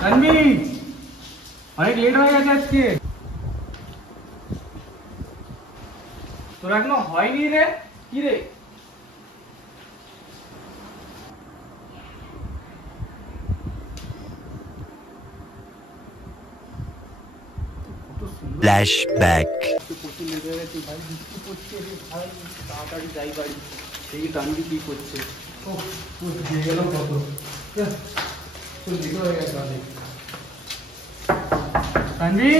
তানভি অনেক লেট হয়ে গেছে আজকে। তোর এখনো হয়নি রে? কি রে? ফ্ল্যাশব্যাক। তাড়াতাড়ি যাই বাড়ি, দেখি তানভি কি করছে। দিয়ে গেল কত হয়ে গেছে অনেক। তানভি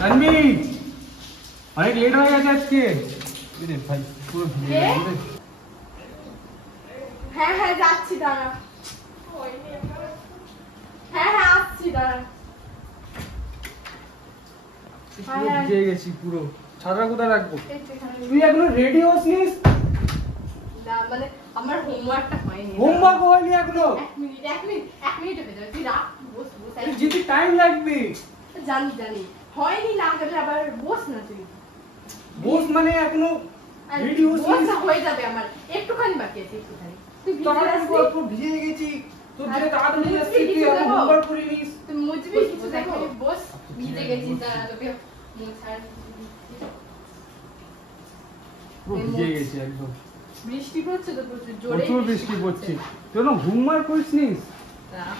তানভি অনেক লেট হয়ে গেছে আজকে। ভাই পুরো ভিজে গেছে। হ্যাঁ হ্যাঁ যাচ্ছি, দাঁড়া। হ্যাঁ হ্যাঁ আসছি, দাঁড়া। ভিজে গেছি পুরো। ছাদটা কোথায় রাখবো? তুই এখনো রেডি হসনিস? মানে আমার হোমওয়ার্কটা হয়নি। হোমওয়ার্ক হয়নি এখনো? এক মিনিট হয়ে যাবে। তুই রাখ, বস বস। যেতে টাইম লাগবে। জানি হয়নি, না গেলে আবার বস না তুই। বস মানে এখনো রেডি হসনিস? বস হয়ে যাবে আমার, একটুখানি বাকি আছে, একটুখানি। তুই ভিজে গেছি। তোর যেতে তাড়াতাড়ি আসছি, তুই এখন হোমওয়ার্ক করে নিস। তুই মুছবি কিছু দেখো। বস ভিজে গেছিস, দাঁড়া তোকে মোছার। ভিজে গেছি একদম। বৃষ্টি পড়ছে তো প্রচুর জোরে। প্রচুর বৃষ্টি পড়ছে। তুই না হোমওয়ার্ক করিসনিস?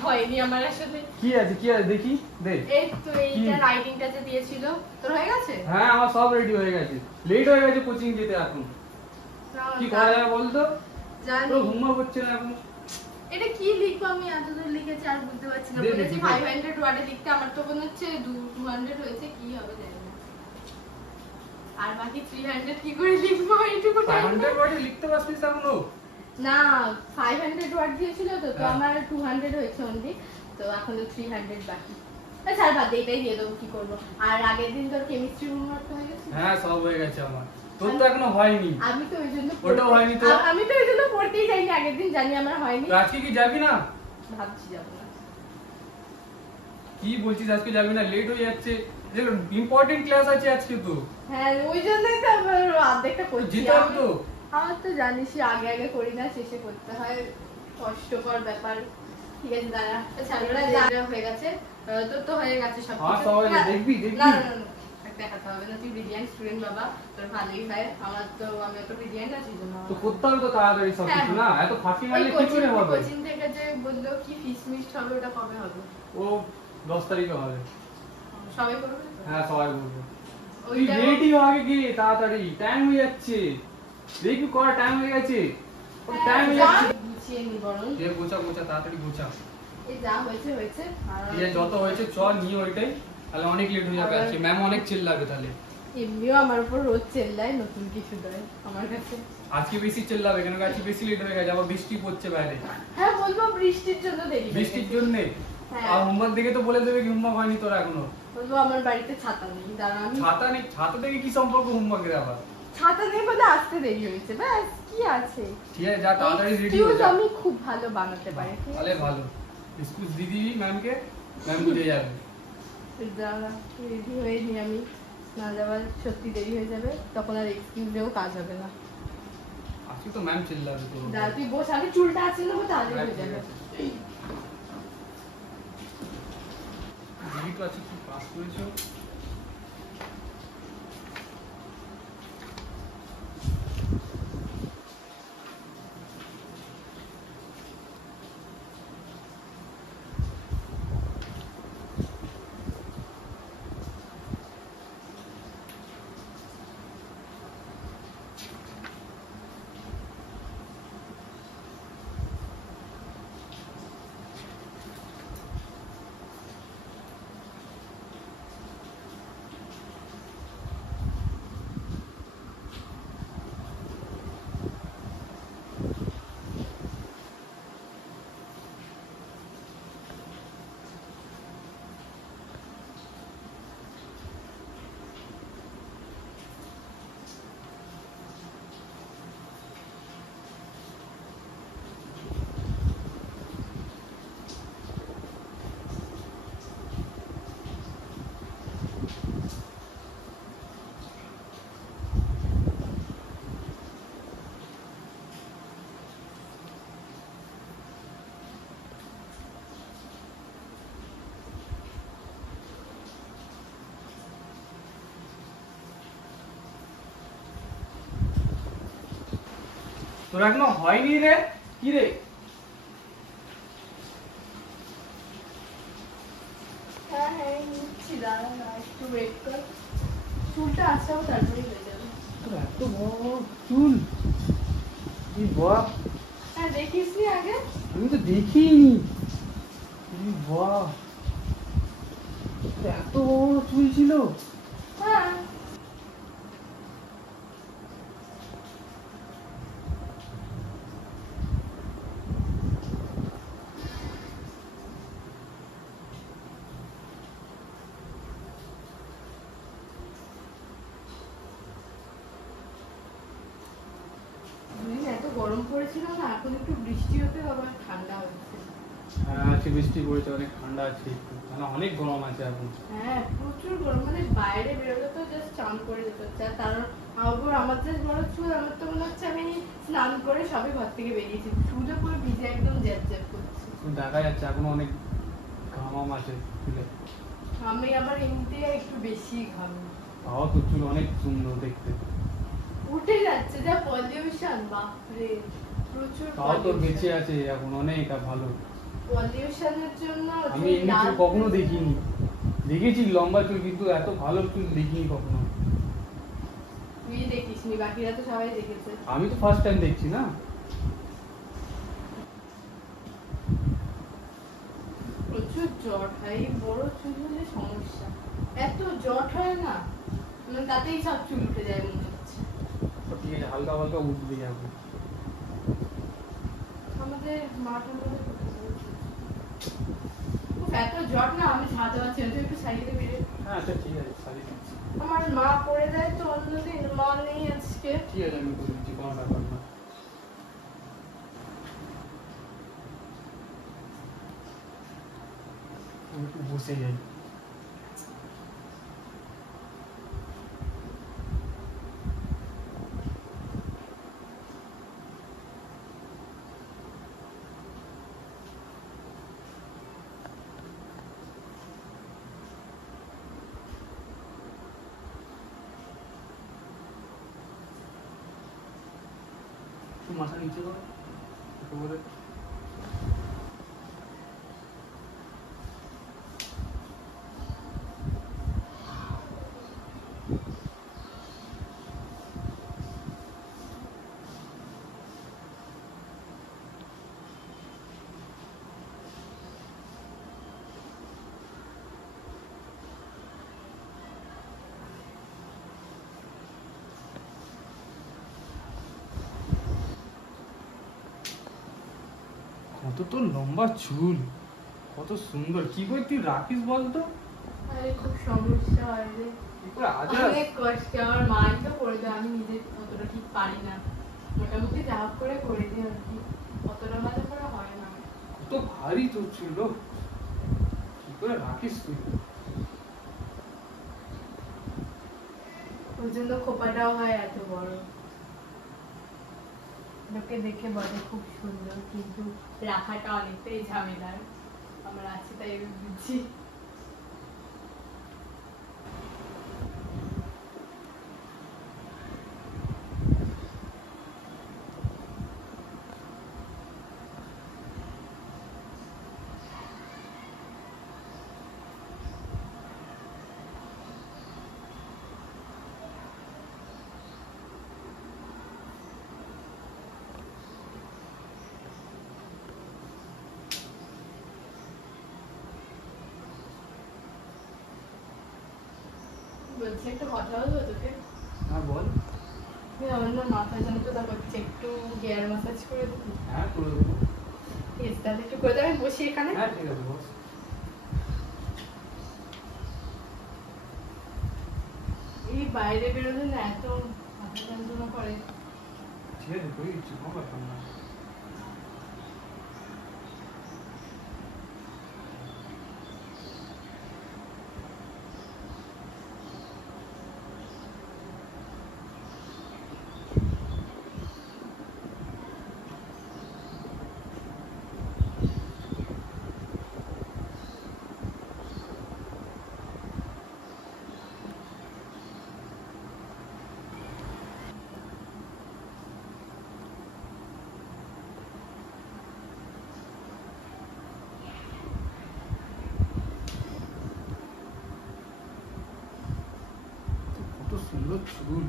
হয়নি আমার আসলে। কি আছে দেখি দে। এই তো এইটা রাইটিংটা যে দিয়েছিল, তোর হয়ে গেছে? হ্যাঁ আমার সব রেডি হয়ে গেছে। লেট হয়ে গেছে কোচিং যেতে এখন। কি করা যাবে বলতো? জানি তোর হোমওয়ার্ক হচ্ছে না এখন। এটা কি লিখবো, আমি এতদূর লিখেছি আর বুঝতে পারছি না। বলেছি 500 ওয়ার্ডে লিখতে, আমার তো মনে হচ্ছে 200 হয়েছে, কি হবে জানি না। আর বাকি 300 কি করে লিখবো এইটুকু? 500 ওয়ার্ডে লিখতে পারছিস এখনো? না 500 ওয়ার্ড দিয়েছিল তো হ্যাঁ। আমার 200 হয়েছে অনলি, তো এখনো 300 বাকি। ছাড় বাদ দে, এটাই দিয়ে দেবো, কি করবো। আর আগের দিন তোর কেমিস্ট্রি হোমওয়ার্ক হয়ে গেছে? হ্যাঁ সব হয়ে গেছে আমার। তোর তো এখনো হয়নি। আমি তো ওই জন্য ওটাও হয়নি তো? আমি তো ওই জন্য পড়তেই যাইনি আগের দিন, জানি আমার হয়নি। তো আজকে কি যাবি না? ভাবছি যাবো না। কি বলছিস আজকে যাবি না? লেট হয়ে যাচ্ছে। ইম্পর্টেন্ট ক্লাস আছে আজকে তো। হ্যাঁ ওই জন্যই তো আমার অর্ধেকটা করছি। যেতে হবে তো। আমার তো জানিসই আগে আগে করি না, শেষে করতে হয়, কষ্টকর ব্যাপার। ঠিক আছে দাঁড়া, ছাড়া যা হয়ে গেছে। তোর তো হয়ে গেছে সব হ্যাঁ কিছু। সব হয়ে গেছে। দেখবি না না না, দেখাতে হবে না, তুই ব্রিলিয়ান্ট স্টুডেন্ট বাবা, তোর ভালোই হয়। আমার তো, আমি তো ব্রিলিয়ান্ট আছি জন্য তো করতে হবে তো তাড়াতাড়ি সব কিছু না? এত ফাঁকি মারলে কি করে হবে? কোচিং থেকে যে বললো কি ফিস মিস্ট হবে, ওটা কবে হবে? ও 10 তারিখে হবে। সবাই করবে তো? হ্যাঁ সবাই বলবে। তুই ওইটা রেডি হ আগে গিয়ে তাড়াতাড়ি, টাইম হয়ে যাচ্ছে। দেখবি কর টাইম হয়ে গেছে। টাইম হয়ে যাচ্ছে। গুছিয়ে নি বরং। যে গোছা তাড়াতাড়ি গোছা। এই যা হয়েছে হয়েছে। এই যত হয়েছে চল নিয়ে ওইটাই। তাহলে অনেক লেট হয়ে যাবে আজকে, ম্যাম অনেক চিল্লাবে তাহলে। এমনিও আমার উপর রোজ চেল্লায়, নতুন কিছু দেয় আমার কাছে। আজকে বেশি চিল্লাবে কেন? আজকে বেশি লেট হয়ে গেছে, আবার বৃষ্টি পড়ছে বাইরে। হ্যাঁ বলবো বৃষ্টির জন্য দেরি হয়ে বৃষ্টির গেছে। জন্য। হ্যাঁ। আর হোমওয়ার্ক দেখে তো বলে দেবে কি হোমওয়ার্ক হয়নি তোর এখনো। বলবো আমার বাড়িতে ছাতা নেই, দাঁড়া আমি। ছাতা নেই? ছাতা থেকে কি সম্পর্ক হোমওয়ার্কের আবার? ছাতা নেই বলে আসতে দেরি হয়েছে, ব্যাস কি আছে। ঠিক আছে যা তাড়াতাড়ি রেডি হয়ে Excuse যা। আমি খুব ভালো বানাতে পারি, ঠিক তাহলে আছে? ভালো। এক্সকিউজ দিয়ে দিবি ম্যামকে, ম্যাম বুঝে যাবে। দাঁড়া রেডি হয়ে নি, আমি না যাওয়ার সত্যি দেরি হয়ে যাবে, তখন আর এক্সকিউজেও কাজ হবে না। আজকে তো ম্যাম চিল্লাবে তো। দাঁড়া তুই বস, আমি চুলটা আছে নেবো, তাহলে হয়ে যাবে। দিদি তো আছে, কি পাস করেছো? তোর এখনো হয়নি রে? কি রে? হ্যাঁ হ্যাঁ নিচ্ছি, দাঁড়া না একটু ওয়েট কর, চুলটা আসাও তারপরে হয়ে যাবে। তোর এত বড় চুল! এই বাহ, হ্যাঁ দেখিস নি আগে? আমি তো দেখিনি। এই বাহ, তোর এত বড় চুল ছিল! হ্যাঁ দুদিন এত গরম পড়েছিল না, এখন একটু বৃষ্টি হতে আবার ঠান্ডা হচ্ছে। হ্যাঁ আজকে বৃষ্টি পড়েছে, অনেক ঠান্ডা আছে একটু, মানে অনেক গরম আছে এখন। হ্যাঁ প্রচুর গরম, মানে বাইরে বেরোলে তো জাস্ট চান করে যেতে হচ্ছে। আর তার উপর আমার জাস্ট বড় চুল, আমার তো মনে হচ্ছে আমি স্নান করে সবে ঘর থেকে বেরিয়েছি, চুলও পুরো ভিজে একদম জ্যাপ জ্যাপ করছে। দেখা যাচ্ছে এখনো অনেক ঘামাম আছে চুলে। আমি আবার এমনিতে একটু বেশি ঘামি। তাও তোর চুল অনেক সুন্দর দেখতে। উঠে যাচ্ছে যা পলিউশন, বাপরে প্রচুর তাও তোর বেঁচে আছে এখন অনেক ভালো। পলিউশনের জন্য আমি এমনি চুল কখনো দেখিনি, দেখেছি লম্বা চুল কিন্তু এত ভালো চুল দেখিনি কখনো। তুই দেখিস নি, বাকিরা তো সবাই দেখেছে। আমি তো ফার্স্ট টাইম দেখছি না। প্রচুর জট হয়, এই বড় চুল হলে সমস্যা। এত জট হয় না, মানে তাতেই সব চুল উঠে যায় মনে হচ্ছে। তো ঠিক আছে, হালকা হালকা উঠবে এখন। আমাদের মাঠের মধ্যে এত জট না, আমি ছাড়তে পারছি না, তুই একটু সাইডে বেরিয়ে। হ্যাঁ আচ্ছা ঠিক আছে, সারি দিচ্ছি। আমার মা পড়ে দেয় তো অন্যদিন, মা নেই আজকে। ঠিক আছে আমি করে দিচ্ছি, কোনো ব্যাপার না। আমি একটু বসে যাই। একটু মাথা নিচে করো, একটু করে। কত তোর লম্বা চুল, কত সুন্দর! কি করে তুই রাখিস বলতো? আরে খুব সমস্যা হয় রে, কি করে আজ অনেক কষ্ট। আমার মাই তো করে দেয়, আমি নিজে অতটা ঠিক পারি না, মোটামুটি যা হোক করে দিই আর কি, অতটা ভালো করে হয় না। কত ভারী তোর চুল গো, কি করে রাখিস তুই? ওর জন্য খোপাটাও হয় এত বড়, লোকে দেখে বলে খুব সুন্দর, কিন্তু রাখাটা অনেকটাই ঝামেলার। আমার আছে তাই আমি বুঝি। বলছি একটা কথা বলবো তোকে? হ্যাঁ বল। আমার না মাথা যন্ত্রণা করছে, একটু হেয়ার ম্যাসাজ করে দিবি? হ্যাঁ করে দেবো। ঠিক আছে তাহলে একটু করে দেবে, আমি বসি এখানে। হ্যাঁ ঠিক আছে বস। এই বাইরে বেরোলে না এত মাথা যন্ত্রণা করে। ঠিক আছে করে দিচ্ছি, কোনো ব্যাপার না। সুন্দর চুল,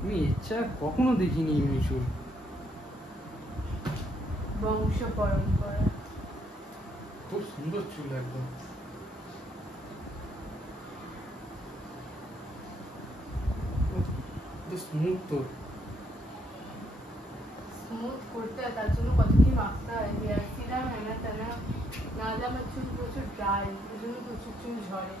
আমি ইচ্ছা কখনো দেখিনি এমনি চুল। বংশ পরম্পরা। খুব সুন্দর চুল একদম। স্মুথ তো, স্মুথ করতে হয় তার জন্য কত কি মাখতে হয়, হেয়ার সিরাম হেনা তেনা, না হলে আমার চুল প্রচুর ড্রাই, ওই জন্য প্রচুর চুল ঝরে।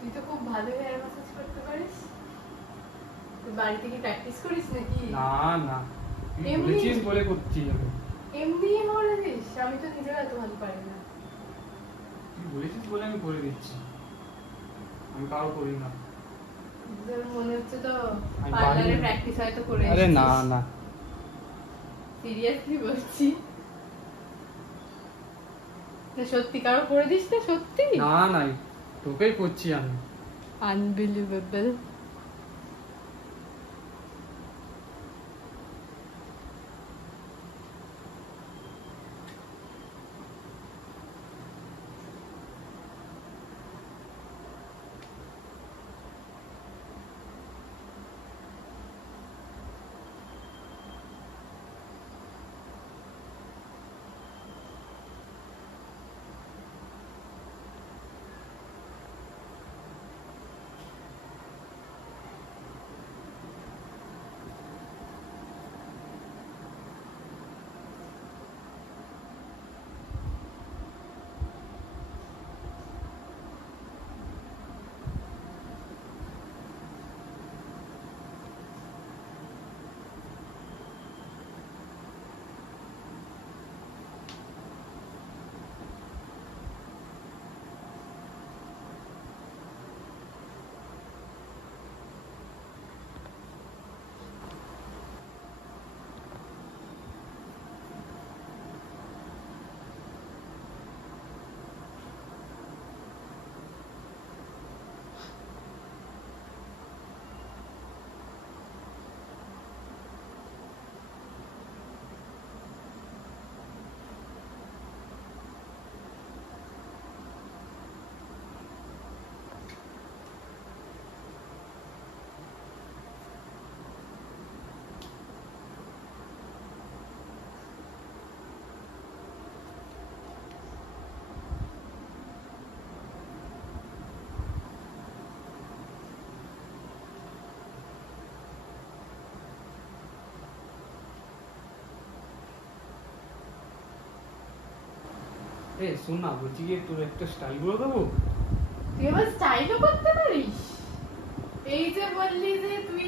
তুই তো খুব ভালো হেয়ার ম্যাসাজ করতে পারিস, তুই বাড়িতে কি প্র্যাকটিস করিস নাকি? না না, তুই এমনি? বলেছিস বলে করছি আমি। এমনি বলেছিস? আমি তো নিজেও এত ভালো পারি না। তুই বলেছিস বলে আমি করে দিচ্ছি, আমি কারো করি না। তোর মনে হচ্ছে তো আমি পার্লারে পারি। প্র্যাকটিস হয়তো করে আরে না না, সিরিয়াসলি বলছি, না সত্যি কারো করে দিস না? সত্যি? না না, তোকেই করছি আমি। আনবিলিভেবল। এ শোন না, বলছি কি তোর একটা স্টাইল করে দেবো? তুই আবার স্টাইলও করতে পারিস? এই যে বললি যে তুই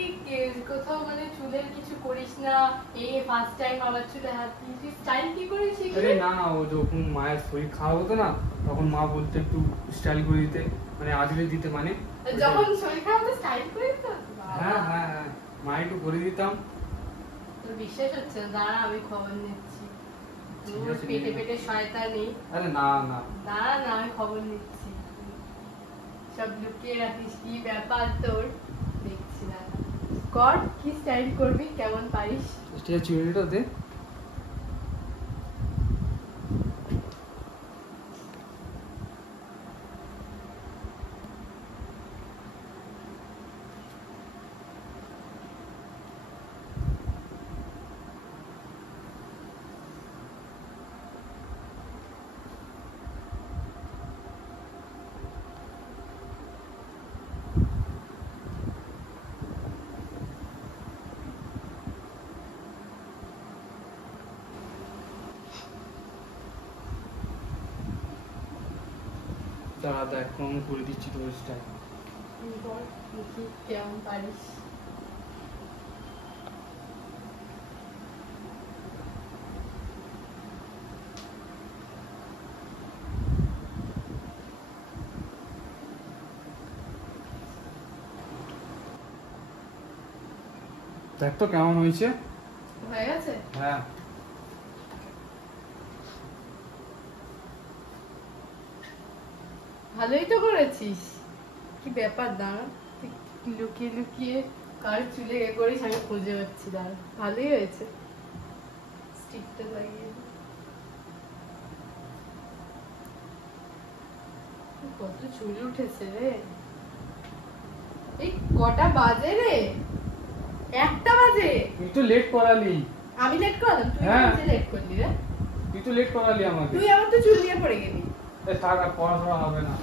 কোথাও মানে চুলের কিছু করিস না, এই ফার্স্ট টাইম আমার চুলে হাত দিলি, তুই স্টাইল কি করিস শিখলি? আরে না, ও যখন মায়ের শরীর খারাপ হতো না, তখন মা বলতো একটু স্টাইল করে দিতে, মানে আজলে দিতে, মানে যখন শরীর খারাপ হতো স্টাইল করিস তো? হ্যাঁ হ্যাঁ হ্যাঁ, মা একটু করে দিতাম। তোর বিশ্বাস হচ্ছে না? দাঁড়া আমি খবর নিচ্ছি। ঠিক তোর আছে, পেটে নিয়ে নে। পেটে শয়তানি। আরে না না, দাঁড়া না, আমি খবর নিচ্ছি। সব লুকিয়ে রাখিস, কি ব্যাপার তোর? করছি না। কর, কি স্টাইল করবি, কেমন পারিস? ঠিক আছে, চুড়িটা দে। দাঁড়া দেখ, কম করে দিচ্ছি তোর স্টাইল। বল, দেখি কেমন পারিস। দেখ তো কেমন হয়েছে। হয়ে গেছে? হ্যাঁ। ভালোই তো করেছিস। কি ব্যাপার, দাঁড়া, তুই লুকিয়ে লুকিয়ে কার চুলে এ করিস, আমি খুঁজে পাচ্ছি। দাঁড়া, ভালোই হয়েছে। স্টিকটা লাগিয়ে দে। কত চুল উঠেছে রে। এই কটা বাজে রে? 1টা বাজে। তুই তো লেট করালি। আমি লেট করলাম? তুই হ্যাঁ। কেন লেট করলি রে? তুই তো লেট করালি আমাকে। তুই আবার তো চুল নিয়ে পড়ে গেলি। থাক, আর পড়াশোনা হবে না,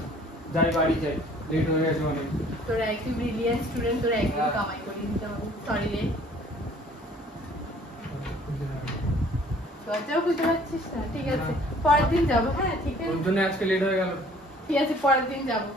যাই বাড়ি যাই, লেট হয়ে গেছে অনেক। তোরা একটু ব্রিলিয়ান্ট স্টুডেন্ট, তোরা একদিন হ্যাঁ। কামাই করে দিতে হবে। সরি রে। লজ্জাও বুঝতে পারছিস না? ঠিক আছে, হ্যাঁ। পরের দিন যাবো। হ্যাঁ ঠিক আছে, ওর জন্য আজকে লেট হয়ে গেল। ঠিক আছে, পরের দিন যাবো।